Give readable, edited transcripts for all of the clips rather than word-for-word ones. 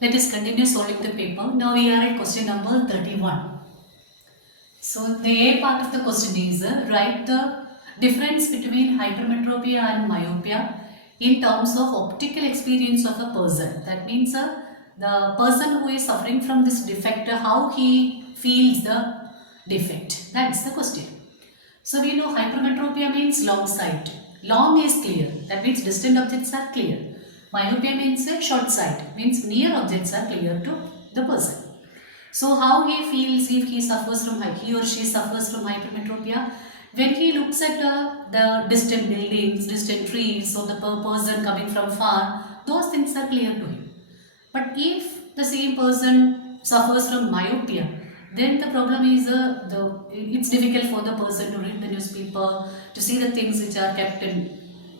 Let us continue solving the paper. Now we are at question number 31. So the A part of the question is write the difference between hypermetropia and myopia in terms of optical experience of a person. That means the person who is suffering from this defect, how he feels the defect. That's the question. So we know hypermetropia means long sight. Long is clear. That means distant objects are clear. Myopia means short sight. Means near objects are clear to the person. So how he feels if he suffers from he or she suffers from hypermetropia, when he looks at the distant buildings, distant trees, or the person coming from far, those things are clear to him. But if the same person suffers from myopia, then the problem is it's difficult for the person to read the newspaper, to see the things which are kept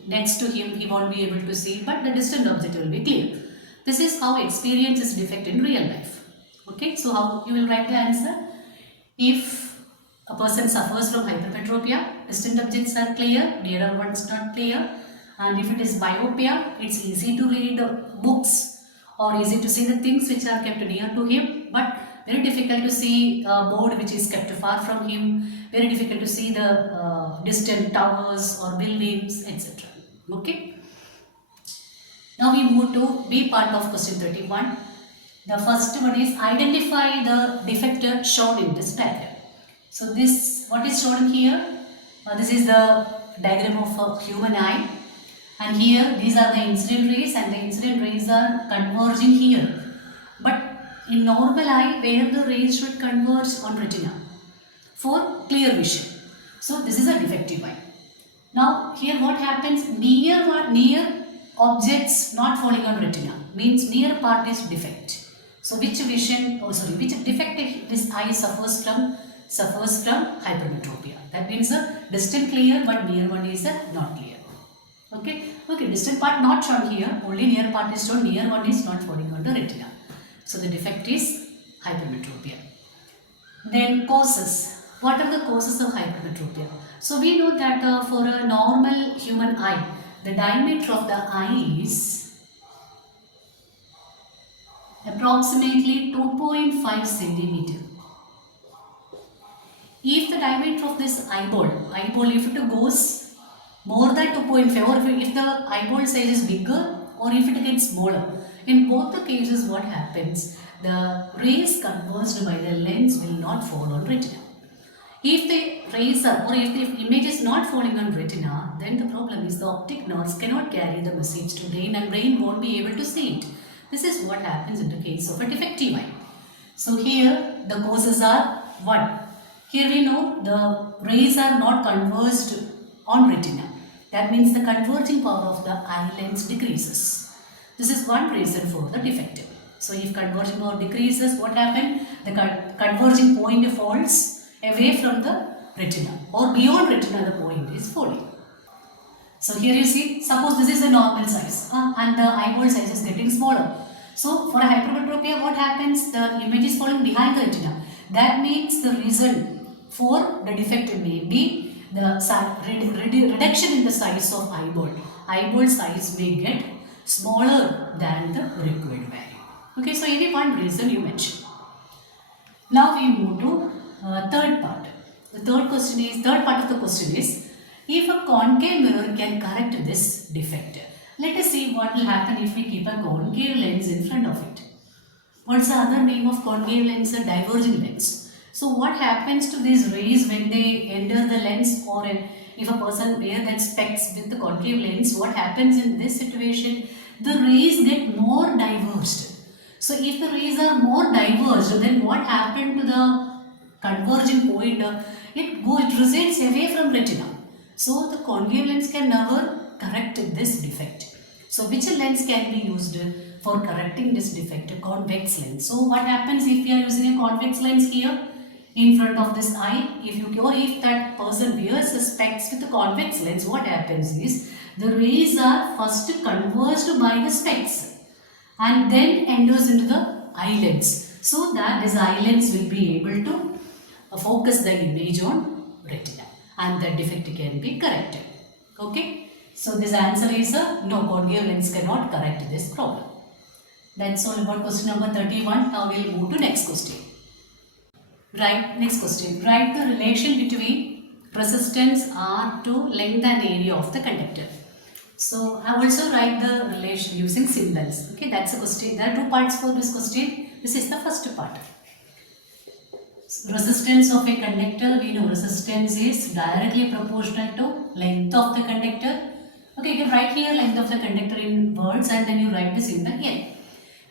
next to him. He won't be able to see, but the distant object will be clear. This is how experience is defect in real life. Okay, so how you will write the answer? If a person suffers from hypermetropia, distant objects are clear, nearer ones not clear. And if it is myopia, it's easy to read books or easy to see the things which are kept near to him, but very difficult to see a board which is kept far from him, very difficult to see the distant towers or buildings, etc. Okay. Now we move to B part of question 31. The first one is identify the defect shown in this diagram. So this, what is shown here? This is the diagram of a human eye, and here these are the incident rays, and the incident rays are converging here. But in normal eye, where the rays should converge on retina for clear vision. So this is a defective eye. Now here what happens? Near objects not falling on retina means near part is defect. So which defect this eye suffers from? Suffers from hypermetropia. That means a distant clear but near one is not clear. Okay, distant part not shown here, only near part is shown, near one is not falling on the retina. So the defect is hypermetropia. Then causes. What are the causes of hypermetropia? So we know that for a normal human eye, the diameter of the eye is approximately 2.5 centimeter. If the diameter of this eyeball if it goes more than 2.5, or if the eyeball size is bigger, or if it gets smaller, in both the cases what happens? The rays converged by the lens will not fall on retina. If the rays are, or if the image is not falling on retina, then the problem is the optic nerves cannot carry the message to brain, and brain won't be able to see it. This is what happens in the case of a defective eye. So here the causes are 1. Here we know the rays are not converged on retina. That means the converging power of the eye lens decreases. This is one reason for the defective. So if converging power decreases, what happens? The converging point falls away from the retina, or beyond retina the point is falling. So here you see, suppose this is a normal size and the eyeball size is getting smaller. So for a hypermetropia, what happens? The image is falling behind the retina. That means the reason for the defect may be the reduction in the size of eyeball. Eyeball size may get smaller than the required value. Okay, so any one reason you mention. Now we move to third part. The third part of the question is, if a concave mirror can correct this defect. Let us see what will happen if we keep a concave lens in front of it. What's the other name of concave lens? A diverging lens. So what happens to these rays when they enter the lens, or if a person wears that specs with the concave lens, what happens in this situation? The rays get more diverged. So if the rays are more diverged, then what happened to the converging point? It resides away from retina. So the concave lens can never correct this defect. So which lens can be used for correcting this defect? A convex lens. So what happens if we are using a convex lens here in front of this eye? If that person wears a specs with a convex lens, what happens is the rays are first converged by the specs and then enters into the eye lens, so that this eye lens will be able to focus the image on retina, and the defect can be corrected. Okay, so this answer is no, concave lens cannot correct this problem. That's all about question number 31. Now we'll move to next question. Right, next question. Write the relation between resistance R to length and area of the conductor. So I also write the relation using symbols. Okay, that's a question. There are two parts for this question. This is the first part. Resistance of a conductor, we know resistance is directly proportional to length of the conductor. Okay, you can write here length of the conductor in words and then you write the symbol here.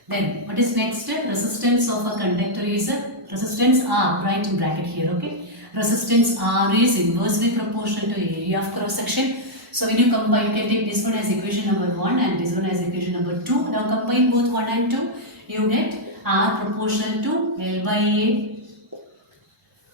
Then what is next? Resistance of a conductor is resistance R, write in bracket here, okay. Resistance R is inversely proportional to area of cross section. So when you combine, you can take this one as equation number 1 and this one as equation number 2. Now combine both 1 and 2, you get R proportional to L by A.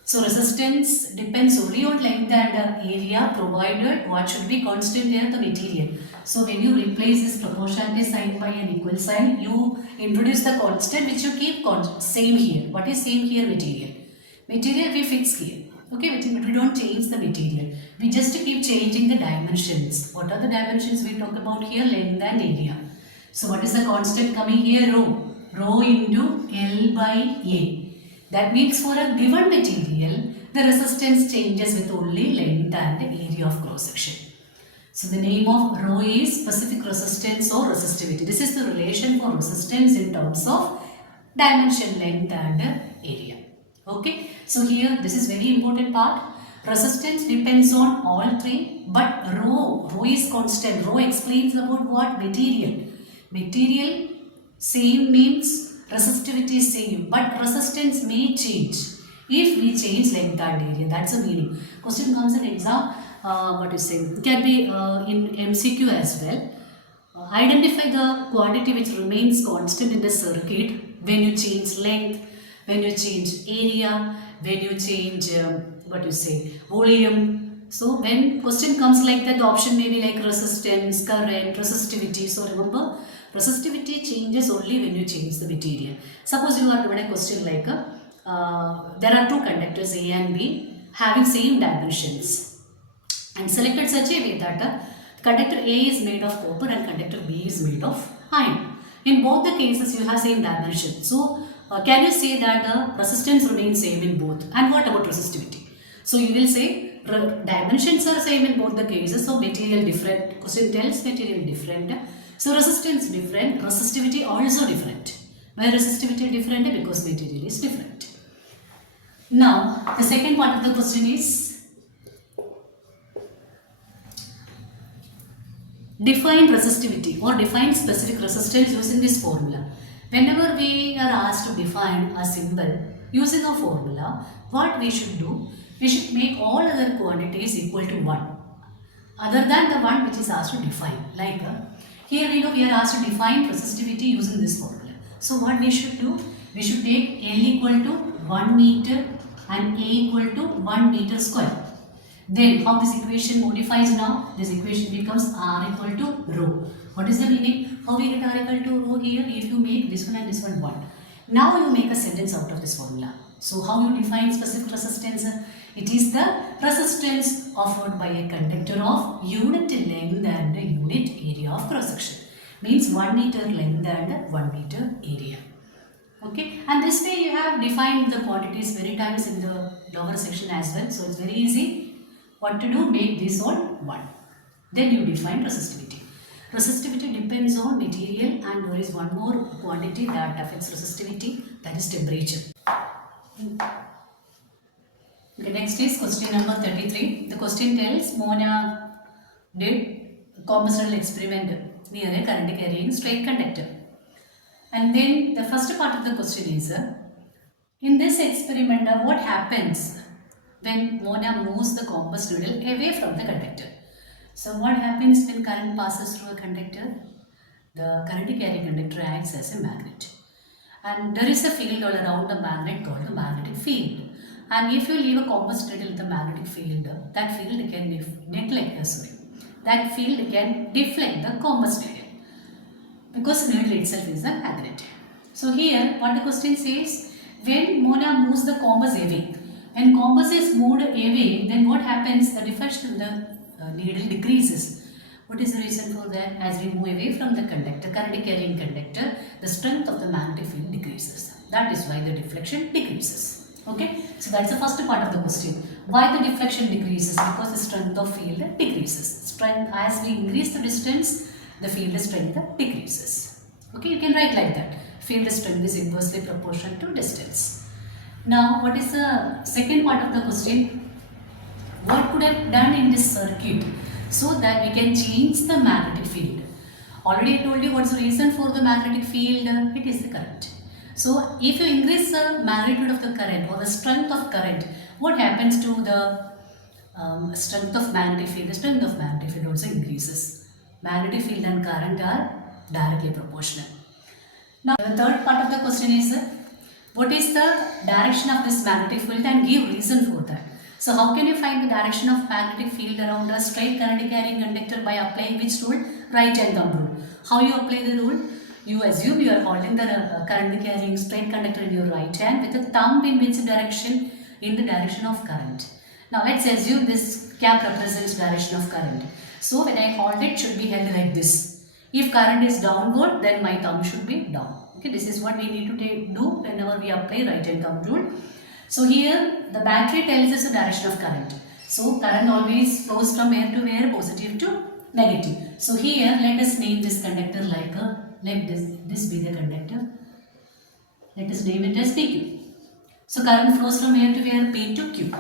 So resistance depends only on length and area, provided what should be constant here, the material. So when you replace this proportionality sign by an equal sign, you introduce the constant which you keep same here. What is same here? Material. Material we fix here. Okay, but we don't change the material. We just keep changing the dimensions. What are the dimensions we talk about here? Length and area. So what is the constant coming here? Rho. Rho into L by A. That means for a given material, the resistance changes with only length and area of cross section. So the name of rho is specific resistance or resistivity. This is the relation for resistance in terms of dimension, length and area. Okay. So here this is very important part. Resistance depends on all three, but rho is constant. Rho explains about what? Material. Material same means resistivity is same, but resistance may change if we change length and area. That's the meaning. Question comes in exam. What you say? It can be in MCQ as well. Identify the quantity which remains constant in the circuit when you change length, when you change area, when you change what you say, volume. So when question comes like that, the option may be like resistance, current, resistivity. So remember, resistivity changes only when you change the material. Suppose you are given a question like there are two conductors A and B having same dimensions and selected such a way that conductor A is made of copper and conductor B is made of iron. In both the cases you have same dimension. So can you say that the resistance remains same in both? And what about resistivity? So you will say dimensions are same in both the cases. So material different. Question tells material different. So resistance different, resistivity also different. Why resistivity different? Because material is different. Now the second part of the question is define resistivity or define specific resistance using this formula. Whenever we are asked to define a symbol using a formula, what we should do? We should make all other quantities equal to 1 other than the one which is asked to define. Like here we know we are asked to define resistivity using this formula. So what we should do? We should take L equal to 1 meter and A equal to 1 meter square. Then how this equation modifies now? This equation becomes R equal to rho. What is the meaning? How we get R equal to rho here? If you make this one and this one 1. Now you make a sentence out of this formula. So how you define specific resistance? It is the resistance offered by a conductor of unit length and unit area of cross section. Means 1 meter length and 1 meter area. Okay, and this way you have defined the quantities many times in the lower section as well. So it's very easy. What to do? Make this all 1. Then you define resistivity. Resistivity depends on material and there is one more quantity that affects resistivity, that is temperature. Okay, next is question number 33. The question tells Mona did a combustional experiment near a current carrying straight conductor. And then the first part of the question is, in this experiment, what happens when Mona moves the compass needle away from the conductor? So what happens when current passes through a conductor? The current carrying conductor acts as a magnet. And there is a field all around the magnet called the magnetic field. And if you leave a compass needle in the magnetic field, that field can deflect the compass needle because the needle itself is a magnet. So here what the question says, when Mona moves the compass away, when compass is moved away, then what happens? The deflection of the needle decreases. What is the reason for that? As we move away from the conductor, current carrying conductor, the strength of the magnetic field decreases. That is why the deflection decreases. Okay, so that's the first part of the question. Why the deflection decreases? Because the strength of field decreases. Strength, as we increase the distance, the field strength decreases. Okay, you can write like that. Field strength is inversely proportional to distance. Now, what is the second part of the question? What could have done in this circuit so that we can change the magnetic field? Already I told you what's the reason for the magnetic field. It is the current. So if you increase the magnitude of the current or the strength of current, what happens to the strength of magnetic field? The strength of magnetic field also increases. Magnetic field and current are directly proportional. Now the third part of the question is, what is the direction of this magnetic field and give reason for that. So how can you find the direction of magnetic field around a straight current carrying conductor by applying which rule? Right hand thumb rule. How you apply the rule? You assume you are holding the current carrying straight conductor in your right hand with the thumb in which direction? In the direction of current. Now let's assume this cap represents direction of current. So when I hold it, should be held like this. If current is downward, then my thumb should be down. Okay, this is what we need to do whenever we apply right hand thumb rule. So here the battery tells us the direction of current. So current always flows from where to where? Positive to negative. So here let us name this conductor like let this be the conductor. Let us name it as PQ. So current flows from where to where? P to Q.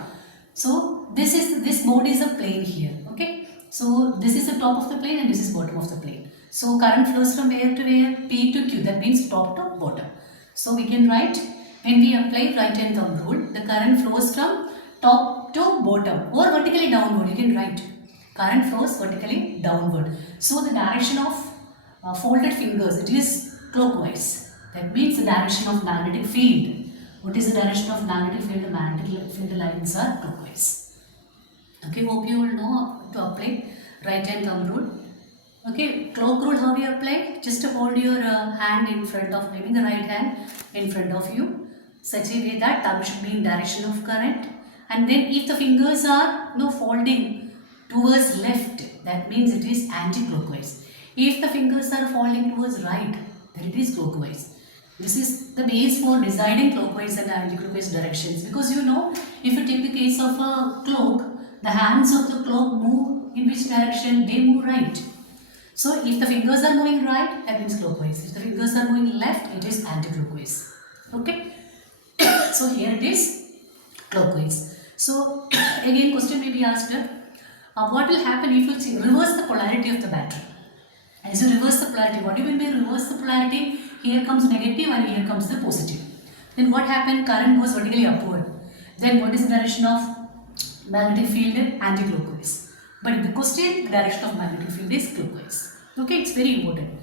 So this mode is a plane here. Okay. So this is the top of the plane and this is bottom of the plane. So current flows from where to where? P to Q. That means top to bottom. So we can write, when we apply right hand thumb rule, the current flows from top to bottom or vertically downward. You can write current flows vertically downward. So the direction of folded fingers, it is clockwise. That means the direction of magnetic field. What is the direction of magnetic field? The magnetic field lines are clockwise. Okay, hope you will know to apply right hand thumb rule. Okay, clock rule, how do you apply? Just hold your hand in front of, maybe the right hand in front of you, such a way that thumb should be in direction of current. And then if the fingers are folding towards left, that means it is anti-clockwise. If the fingers are folding towards right, then it is clockwise. This is the base for deciding clockwise and anti-clockwise directions. Because if you take the case of a clock, the hands of the clock move in which direction? They move right. So if the fingers are moving right, that means clockwise. If the fingers are moving left, it is anti-clockwise. Okay. So here it is clockwise. So again question may be asked, what will happen if you reverse the polarity of the battery? As you reverse the polarity, what do you mean by reverse the polarity? Here comes negative and here comes the positive. Then what happened? Current goes vertically upward. Then what is the direction of magnetic field? Anti-clockwise. But in the question, the direction of magnetic field is clockwise. Okay, it's very important.